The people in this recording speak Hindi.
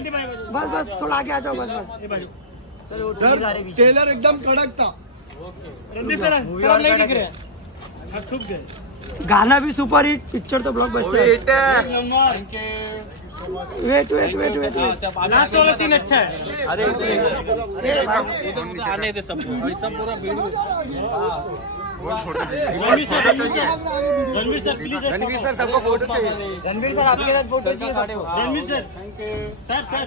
बस बस थोड़ा आगे आ जाओ बस बस। सर ट्रेलर एकदम कड़क था। रणदीप सर नहीं दिख रहे हैं। खूब गए। गाना भी सुपर हिट, पिक्चर तो blockbuster. Wait wait wait wait last वाला सीन अच्छा है। अरे आने दे सबको, सब पूरा भीड़। Ranveer sir please, Ranveer sir सबको फोटो चाहिए। रणवीर सर आपके साथ फोटो चाहिए सबको। Ranveer sir sir